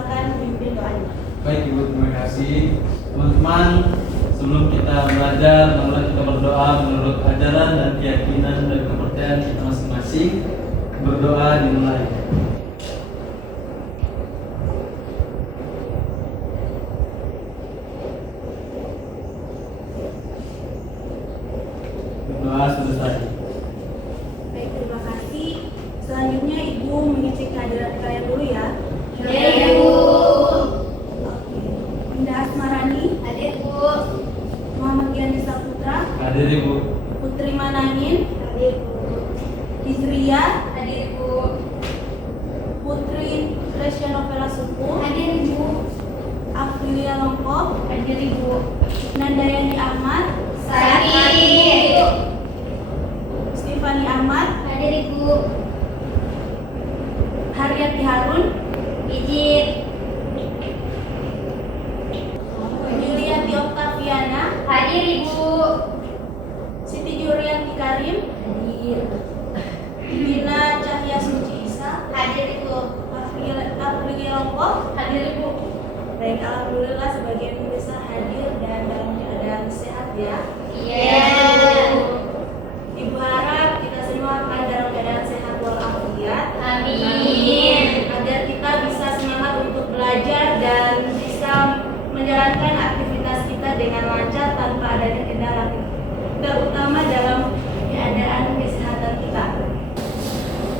silakan memimpin doanya. Baik Ibu, terima kasih. Teman-teman, sebelum kita belajar, marilah kita berdoa menurut ajaran dan keyakinan dan kepercayaan kita masing-masing. Berdoa dimulai. Berdoa selesai. Baik, terima kasih. Selanjutnya Ibu mengecek kehadiran kalian dulu ya. Ya, Ibu. Oke. Indah Asmarani, Hadir, Bu. Muhammad Giani Saputra, Hadir Ibu. Putri Manangin, Hadir, Bu. Hizria, Hadir, Bu. Putri Resya Novela Suku, Hadir, Bu. Afrilia Longkop, Hadir, Ibu. Nandayani Ahmad, Hadir. Stefani Ahmad, Hadir, Ibu. Haryati Harun, Izin. Yuliati Oktaviana, Hadir, Ibu. Siti Jurianti Karim, Hadir. Dina Cahya Suci Isa, Hadir, Ibu. Afrilia Longkop. Hadir, Ibu. Baik, alhamdulillah sebagian besar hadir dan dalam keadaan sehat ya. Iya. Ibu harap kita semua akan dalam keadaan sehat walafiat. Amin. Agar kita bisa semangat untuk belajar dan bisa menjalankan aktivitas kita dengan lancar tanpa adanya kendala, terutama dalam keadaan kesehatan kita.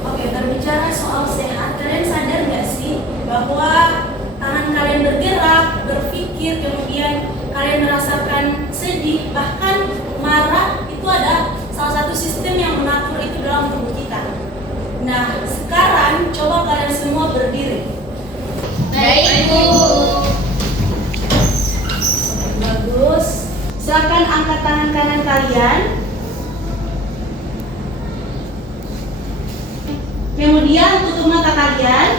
Oke, berbicara soal sehat, kalian sadar nggak sih bahwa tangan kalian bergerak, berpikir, kemudian kalian merasakan sedih, bahkan marah, itu ada salah satu sistem yang mengatur itu dalam tubuh kita. Nah, sekarang coba kalian semua berdiri. Baik, Ibu. Bagus. Silakan angkat tangan kanan kalian. Kemudian tutup mata kalian.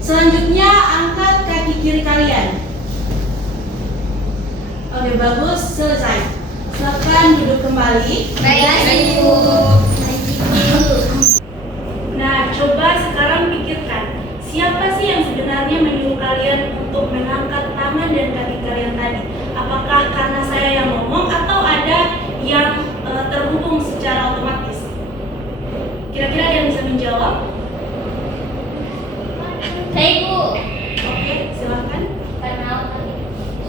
Selanjutnya angkat kaki kiri kalian. Oke, bagus, selesai. Silakan duduk kembali. Baik, Ibu. Nah, coba sekarang pikirkan, siapa sih yang sebenarnya menyuruh kalian untuk mengangkat tangan dan kaki kalian tadi? Apakah karena saya yang ngomong atau ada yang terhubung secara otomatis? Kira-kira ada yang bisa menjawab? Saya, Ibu. Oke, silakan. Karena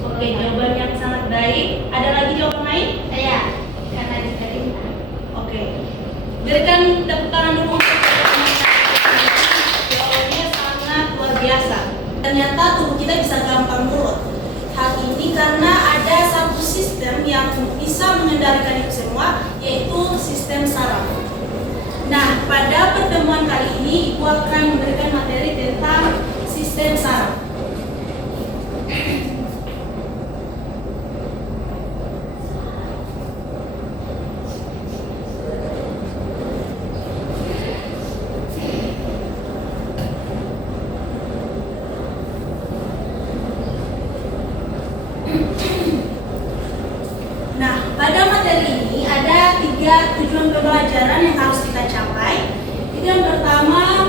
Oke, jawaban yang sangat baik. Ada lagi jawaban lain? saya karena diperintah. Oke. Berikan tepuk tangan dulu untuk jawabannya sangat luar biasa. Ternyata tubuh kita bisa gampang nurut. Hal ini karena ada satu sistem yang bisa mengendalikan itu semua, yaitu sistem saraf. Nah, pada pertemuan kali ini Ibu akan memberikan materi tentang sistem saraf. Nah, pada materi ini ada 3 tujuan pembelajaran yang harus kita capai. Itu yang pertama,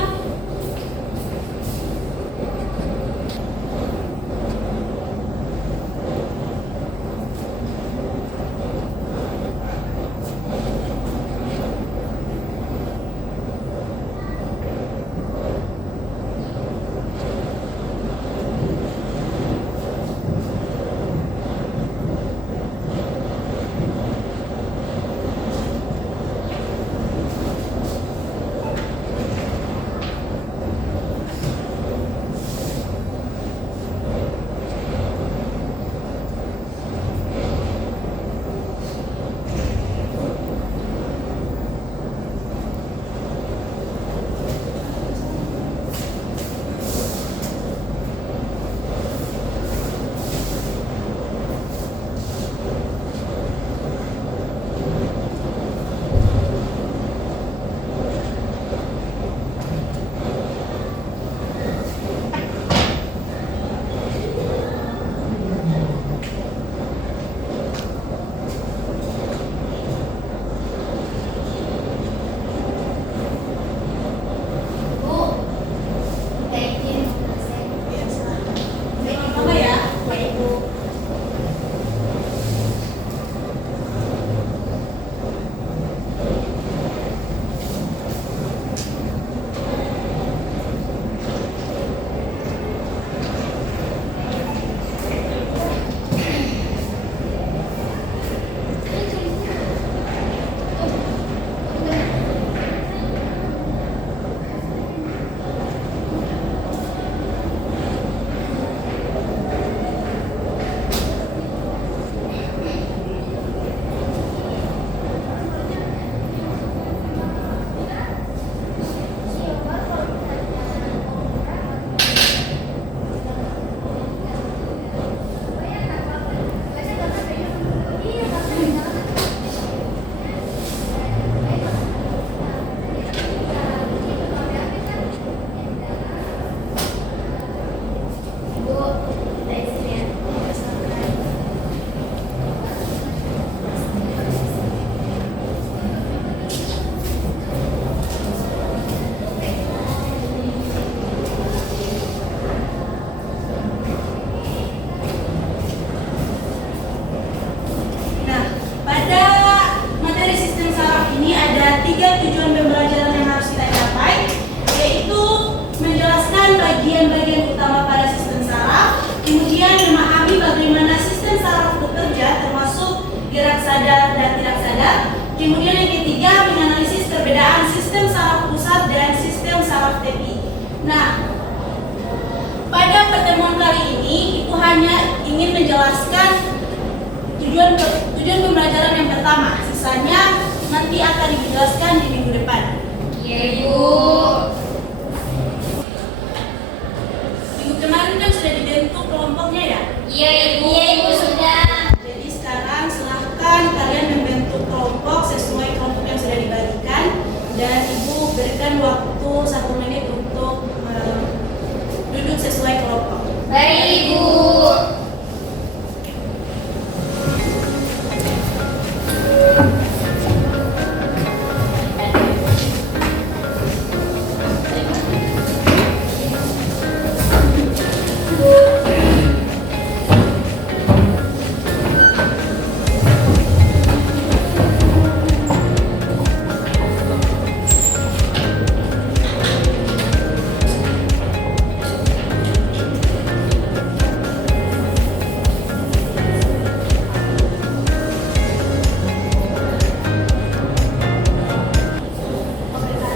Kemudian yang ketiga, menganalisis perbedaan sistem saraf pusat dan sistem saraf tepi. Nah, pada pertemuan kali ini, Ibu hanya ingin menjelaskan tujuan pembelajaran yang pertama. Sisanya nanti akan dijelaskan di minggu depan. Iya, Ibu. Minggu kemarin kan sudah dibentuk kelompoknya ya. Iya, Ibu. Iya, Ibu sudah. Jadi sekarang silahkan kalian membentuk kelompok sesuai kelompok yang sudah dibagikan, dan Ibu berikan waktu 1 menit untuk duduk sesuai kelompok. Baik, Ibu.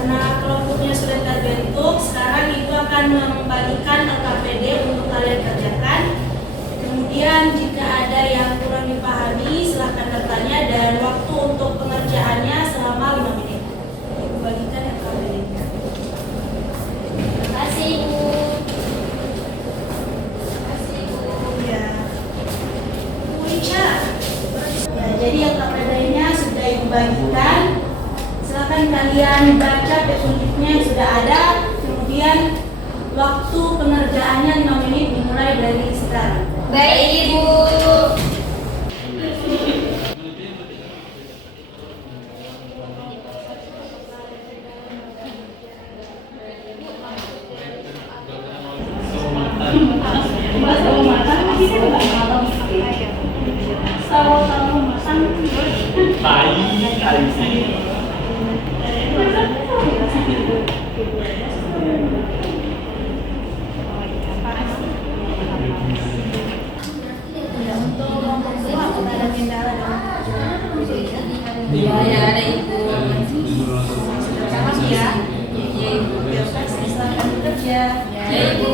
Karena kelompoknya sudah terbentuk, sekarang Ibu akan membagikan LKPD untuk kalian kerjakan. Kemudian jika ada yang kurang dipahami, silahkan bertanya, dan waktu untuk pengerjaannya selama 5 menit. Ibu bagikan LKPD-nya. Terima kasih, Ibu. Terima kasih, Ibu. Ya. Bu Ica. Ya, jadi LKPD-nya sudah Ibu bagikan. Silakan kalian baca petunjuknya yang sudah ada. Kemudian waktu pengerjaannya 5 menit dimulai dari sekarang. Baik, Ibu. Ya, untuk kelompok kedua apakah ada kendala dong? Iya, ada, Ibu. Sama ya. Iya, Ibu. Silakan bekerja. Iya, Ibu.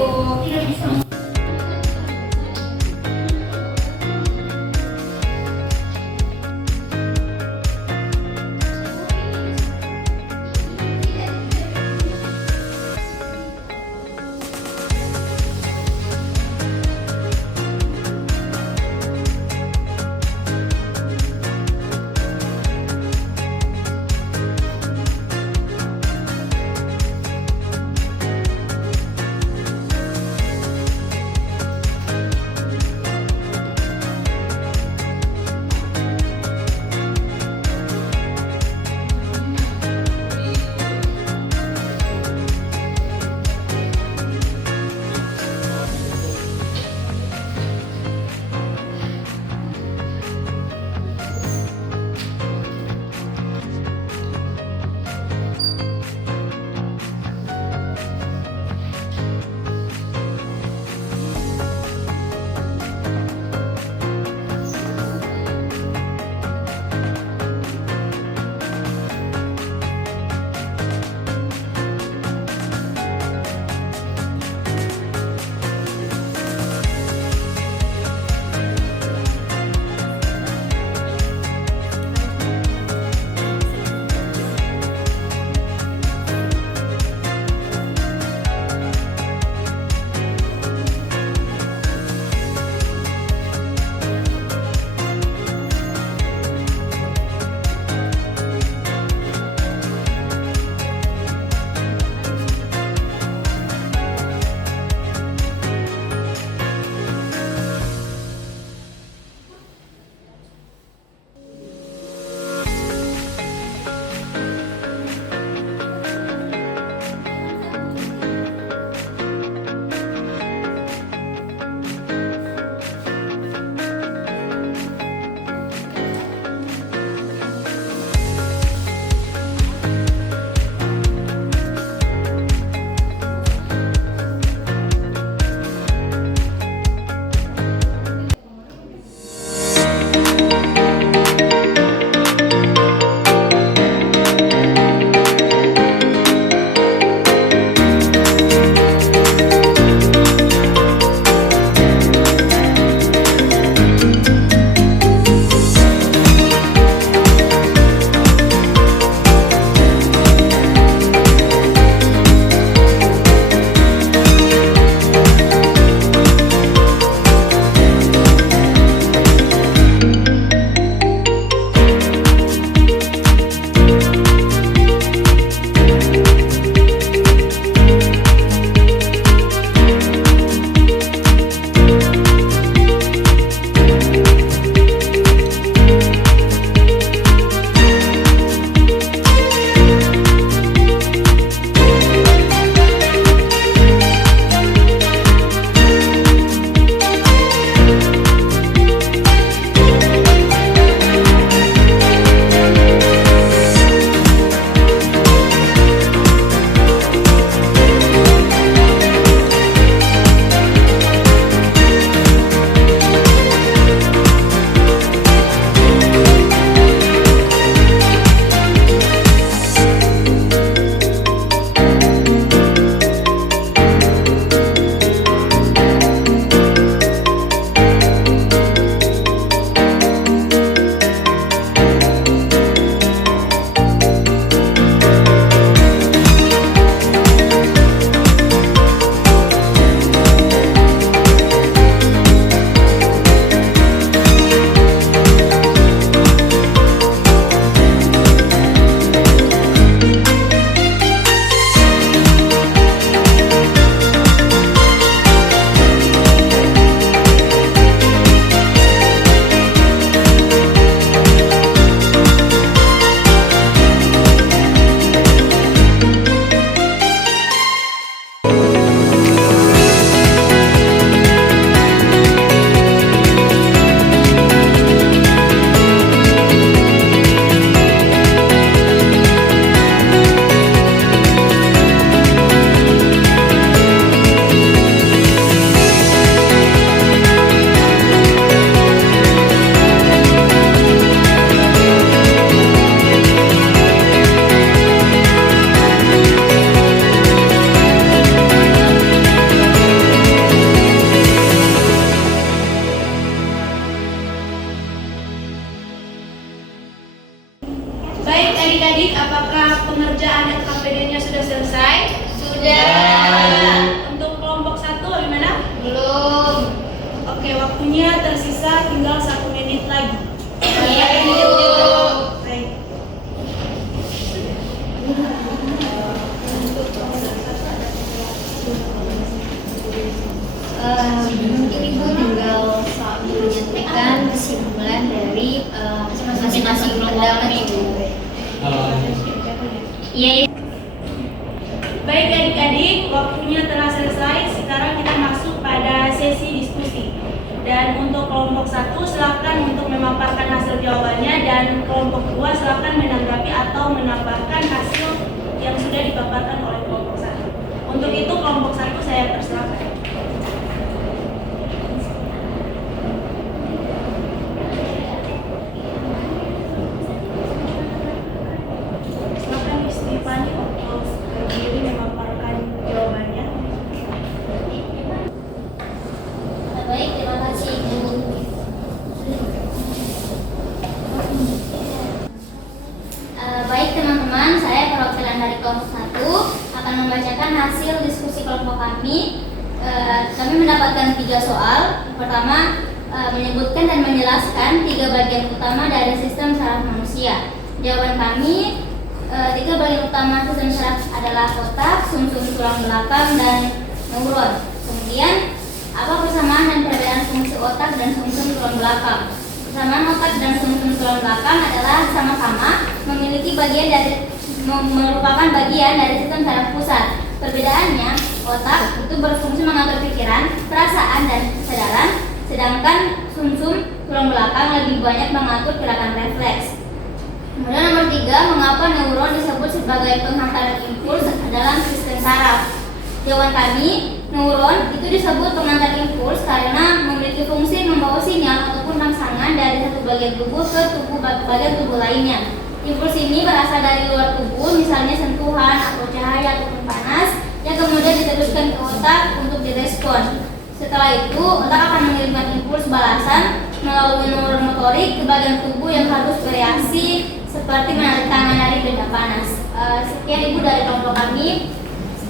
Waktunya tersisa tinggal 1 menit lagi. Iya, Ibu. Baik. Mungkin Ibu tinggal menyampaikan kesimpulan dari masing-masing kelompok Ibu. Iya, Ibu. Baik adik-adik, waktunya telah selesai. Sekarang kita masuk pada sesi diskusi. Dan untuk kelompok 1 silakan untuk memaparkan hasil jawabannya, dan kelompok 2 silakan menanggapi atau menambahkan hasil yang sudah dipaparkan oleh kelompok 1. Untuk itu kelompok 1 saya persilakan. Silakan Istifani untuk berdiri memaparkan jawabannya. Baik, terima kasih Ibu. Baik teman-teman, saya perwakilan dari kelompok 1 akan membacakan hasil diskusi kelompok kami. Kami mendapatkan 3 soal. Pertama, menyebutkan dan menjelaskan 3 bagian utama dari sistem saraf manusia. Jawaban kami, 3 bagian utama sistem saraf adalah otak, sumsum tulang belakang, dan neuron. Kemudian, apa persamaan dan perbedaan fungsi otak dan sumsum tulang belakang? Persamaan otak dan sumsum tulang belakang adalah sama-sama memiliki merupakan bagian dari sistem saraf pusat. Perbedaannya, otak itu berfungsi mengatur pikiran, perasaan, dan kesadaran, sedangkan sumsum tulang belakang lebih banyak mengatur gerakan refleks. Kemudian nomor 3, mengapa neuron disebut sebagai penghantar impuls dalam sistem saraf? Jawaban kami, neuron itu disebut pengantar impuls karena memiliki fungsi membawa sinyal ataupun rangsangan dari satu bagian tubuh ke bagian tubuh lainnya. Impuls ini berasal dari luar tubuh, misalnya sentuhan atau cahaya ataupun panas, yang kemudian diteruskan ke otak untuk direspon. Setelah itu, otak akan mengirimkan impuls balasan melalui neuron motorik ke bagian tubuh yang harus bereaksi seperti menarik tangan dari benda panas. Sekian Ibu dari kelompok kami.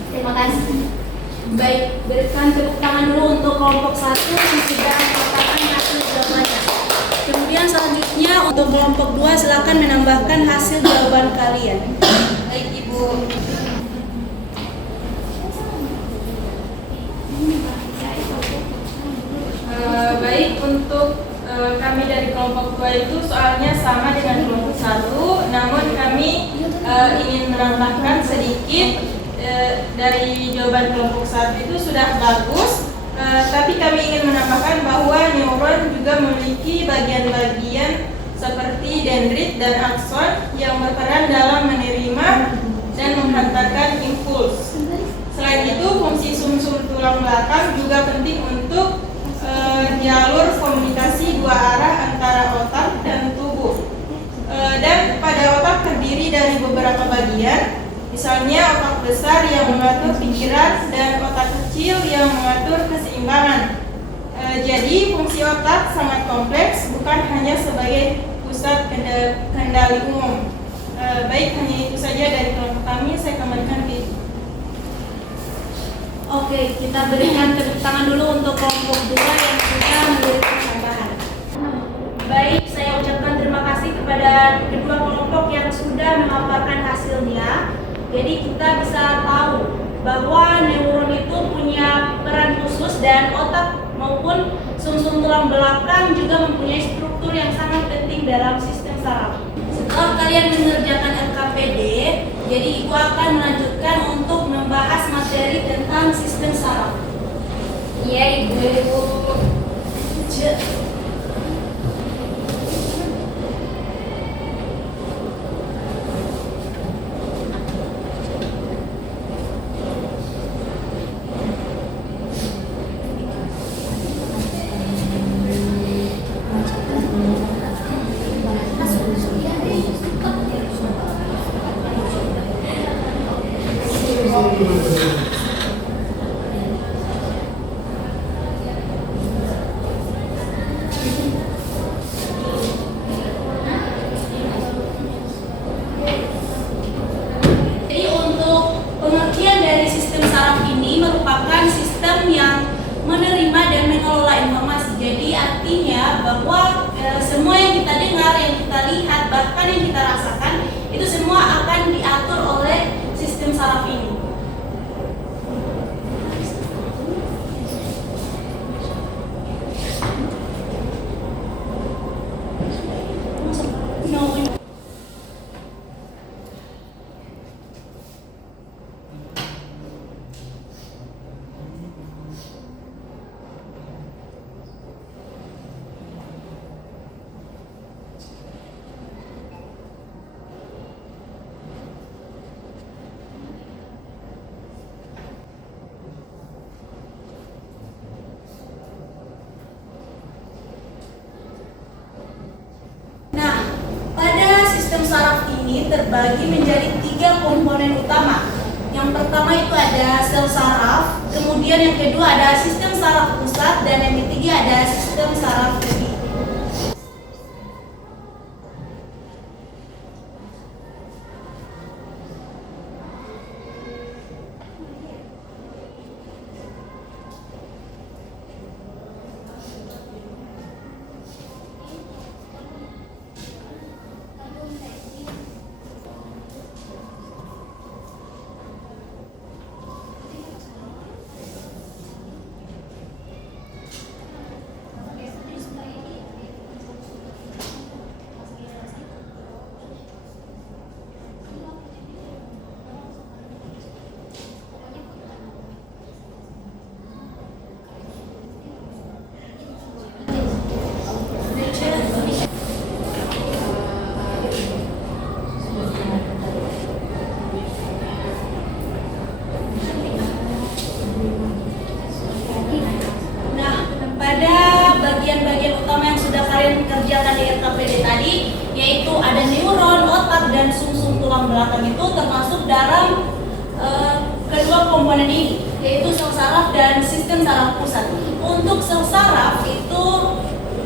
Terima kasih. Baik, berikan tepuk tangan dulu untuk kelompok 1 yang sudah mengatakan hasil jawabannya. Kemudian selanjutnya untuk kelompok 2 silakan menambahkan hasil jawaban kalian. Baik Ibu. Baik, untuk kami dari kelompok 2 itu soalnya sama dengan kelompok 1, namun kami ingin menambahkan sedikit. Dari jawaban kelompok 1 itu sudah bagus, tapi kami ingin menambahkan bahwa neuron juga memiliki bagian-bagian seperti dendrit dan akson yang berperan dalam menerima dan menghantarkan impuls. Selain itu, fungsi sumsum tulang belakang juga penting untuk jalur komunikasi 2 arah antara otak dan tubuh. Dan pada otak terdiri dari beberapa bagian, misalnya otak besar yang mengatur pikiran dan otak kecil yang mengatur keseimbangan. Jadi fungsi otak sangat kompleks, bukan hanya sebagai pusat kendali umum. Baik, hanya itu saja dari kelompok kami. Saya kembalikan ke Ibu. Oke, kita berikan tepuk tangan dulu untuk kelompok 2 yang sudah memberikan tambahan. Baik, saya ucapkan terima kasih kepada kedua kelompok yang sudah memaparkan hasilnya. Jadi kita bisa tahu bahwa neuron itu punya peran khusus dan otak maupun sumsum tulang belakang juga mempunyai struktur yang sangat penting dalam sistem saraf. Setelah kalian mengerjakan LKPD, jadi Ibu akan melanjutkan untuk membahas materi tentang sistem saraf. Iya Ibu. Jadi untuk pengertian dari sistem saraf ini merupakan sistem yang menerima dan mengelola informasi. Jadi artinya bahwa semua yang kita dengar, yang kita lihat, bahkan yang kita rasakan itu semua akan diatur oleh sistem saraf ini. Sistem saraf ini terbagi menjadi 3 komponen utama. Yang pertama itu ada sel saraf, kemudian yang kedua ada sistem saraf pusat, dan yang ketiga ada sistem saraf tepi. Bagian-bagian utama yang sudah kalian kerjakan di RKPD tadi, yaitu ada neuron, otak, dan sumsum tulang belakang itu termasuk dalam kedua komponen ini, yaitu sel saraf dan sistem saraf pusat. Untuk sel saraf itu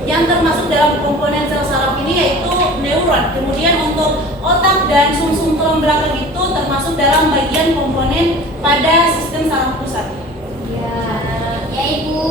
yang termasuk dalam komponen sel saraf ini yaitu neuron. Kemudian untuk otak dan sumsum tulang belakang itu termasuk dalam bagian komponen pada sistem saraf pusat. Ya Ibu.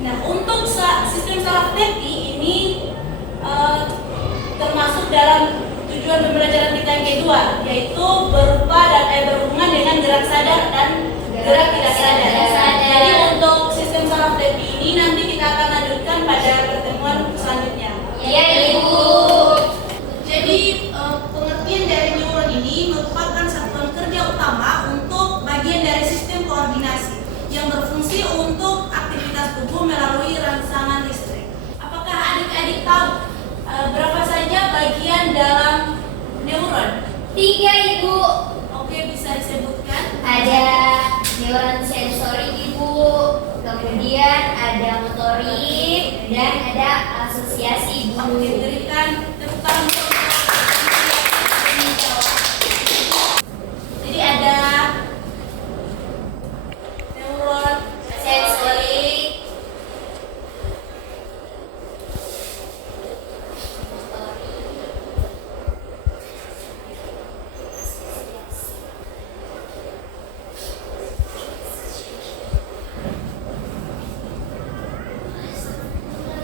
Nah, untuk sistem saraf tepi ini termasuk dalam tujuan pembelajaran kita yang kedua, yaitu berupa dan berhubungan dengan gerak sadar dan gerak tidak sadar. Jadi untuk sistem saraf tepi ini nanti kita akan lanjutkan pada pertemuan selanjutnya. Ya Ibu. Jadi pengertian dari neuron ini merupakan satuan kerja utama untuk bagian dari sistem koordinasi yang berfungsi untuk aktivitas tubuh melalui rangsangan listrik. Apakah adik-adik tahu berapa saja bagian dalam neuron? 3 Ibu. Oke, bisa disebutkan? Ada neuron sensorik Ibu, kemudian ada motorik, dan ada asosiasi Ibu. Oke, berikan tepuk tangan untuk jadi ada neuron sensorik,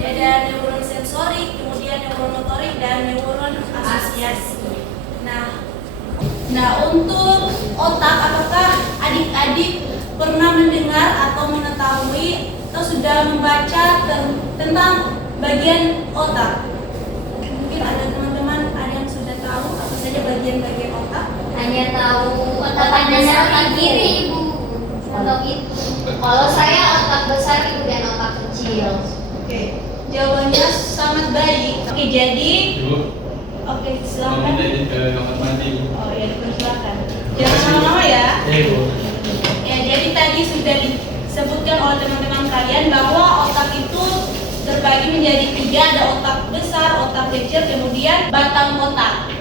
ada neuron sensorik, kemudian neuron motorik, dan neuron asosiasi. Nah, untuk otak, apakah adik-adik pernah mendengar atau mengetahui atau sudah membaca tentang bagian otak? Mungkin ada teman-teman ada yang sudah tahu apa saja bagian-bagian otak? hanya tahu otak dasar otak kiri Ibu. Untuk itu. Kalau saya otak besar Ibu dan otak kecil. Oke, jawabannya sangat baik. Oke, jadi Ibu, oke, mau silakan. minta izin ke kamar mandi. Oh ya, silakan. Jangan lama-lama ya. Iya, Bu. Ya, jadi tadi sudah disebutkan oleh teman-teman kalian bahwa otak itu terbagi menjadi 3, ada otak besar, otak kecil, kemudian batang otak.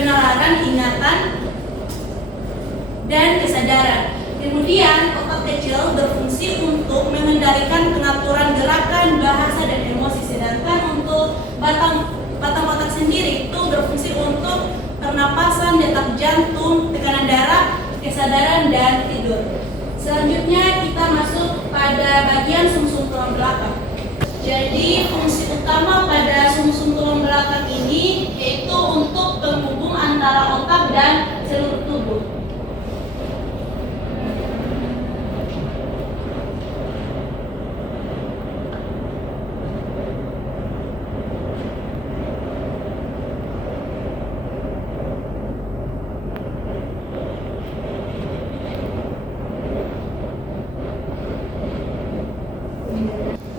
penalaran ingatan, dan kesadaran. Kemudian otak kecil berfungsi untuk mengendalikan pengaturan gerakan, bahasa, dan emosi. Sedangkan untuk batang otak sendiri itu berfungsi untuk pernapasan, detak jantung, tekanan darah, kesadaran, dan tidur. Selanjutnya kita masuk pada bagian sumsum tulang belakang. Jadi fungsi utama pada sumsum tulang belakang ini yaitu untuk penghubung antara otak dan seluruh tubuh.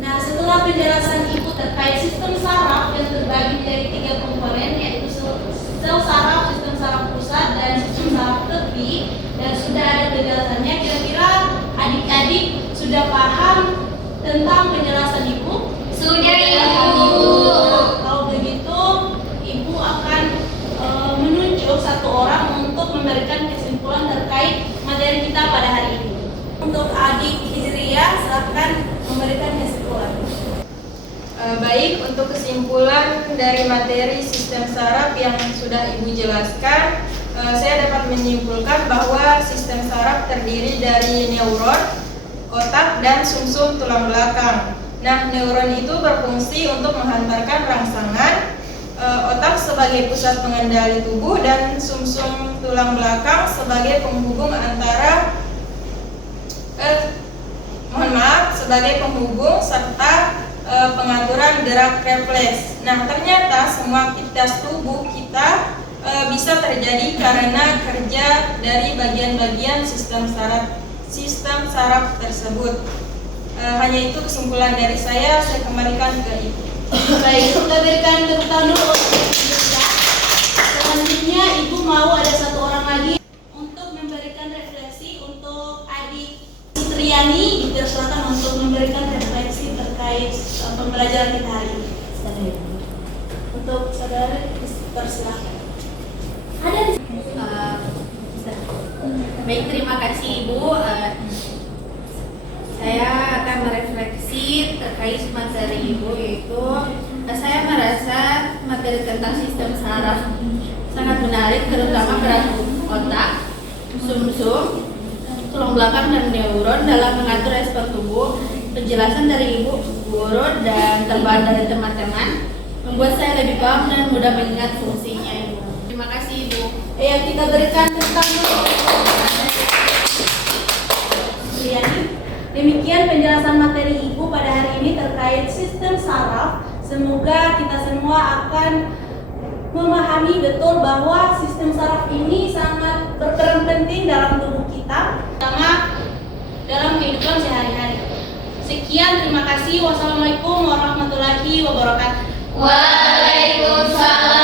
Nah, setelah penjelasan Ibu terkait sistem saraf yang terbagi dari 3 komponen, yaitu sel saraf, sistem saraf pusat, dan sistem saraf tepi, dan sudah ada penjelasannya, kira-kira adik-adik sudah paham tentang penjelasan Ibu? Sudah, Ibu. Nah, kalau begitu, Ibu akan menunjuk satu orang untuk memberikan kesimpulan terkait materi kita pada hari ini. Untuk adik Hijriyah, silakan memberikan kesimpulan. Baik, untuk kesimpulan dari materi sistem saraf yang sudah Ibu jelaskan, saya dapat menyimpulkan bahwa sistem saraf terdiri dari neuron, otak, dan sumsum tulang belakang. Nah, neuron itu berfungsi untuk menghantarkan rangsangan, otak sebagai pusat pengendali tubuh, dan sumsum tulang belakang sebagai penghubung antara sebagai penghubung serta pengaturan gerak refleks. Nah, ternyata semua aktivitas tubuh kita bisa terjadi karena kerja dari bagian-bagian sistem saraf tersebut. Hanya itu kesimpulan dari saya kembalikan ke Ibu. Baik, kita berikan tepuk tangan dulu untuk Ibu. Selanjutnya Ibu mau ada satu orang lagi untuk memberikan refleksi untuk adik Fitriani. Dipersilakan untuk memberikan refleksi terkait pembelajaran kita hari ini. Untuk saudara, persilakan. Ada di Baik, terima kasih Ibu. Saya akan merefleksi terkait materi Ibu, yaitu saya merasa materi tentang sistem saraf sangat menarik, terutama peran otak, sumsum, tulang belakang, dan neuron dalam mengatur respon tubuh. Penjelasan dari Ibu, guru, dan tambahan dari teman-teman membuat saya lebih paham dan mudah mengingat fungsinya Ibu. Terima kasih Ibu. yang kita berikan tentang demikian penjelasan materi Ibu pada hari ini terkait sistem saraf. Semoga kita semua akan memahami betul bahwa sistem saraf ini sangat berperan penting dalam tubuh kita, terutama dalam kehidupan sehari-hari. Sekian, terima kasih. Wassalamualaikum warahmatullahi wabarakatuh. Waalaikumsalam.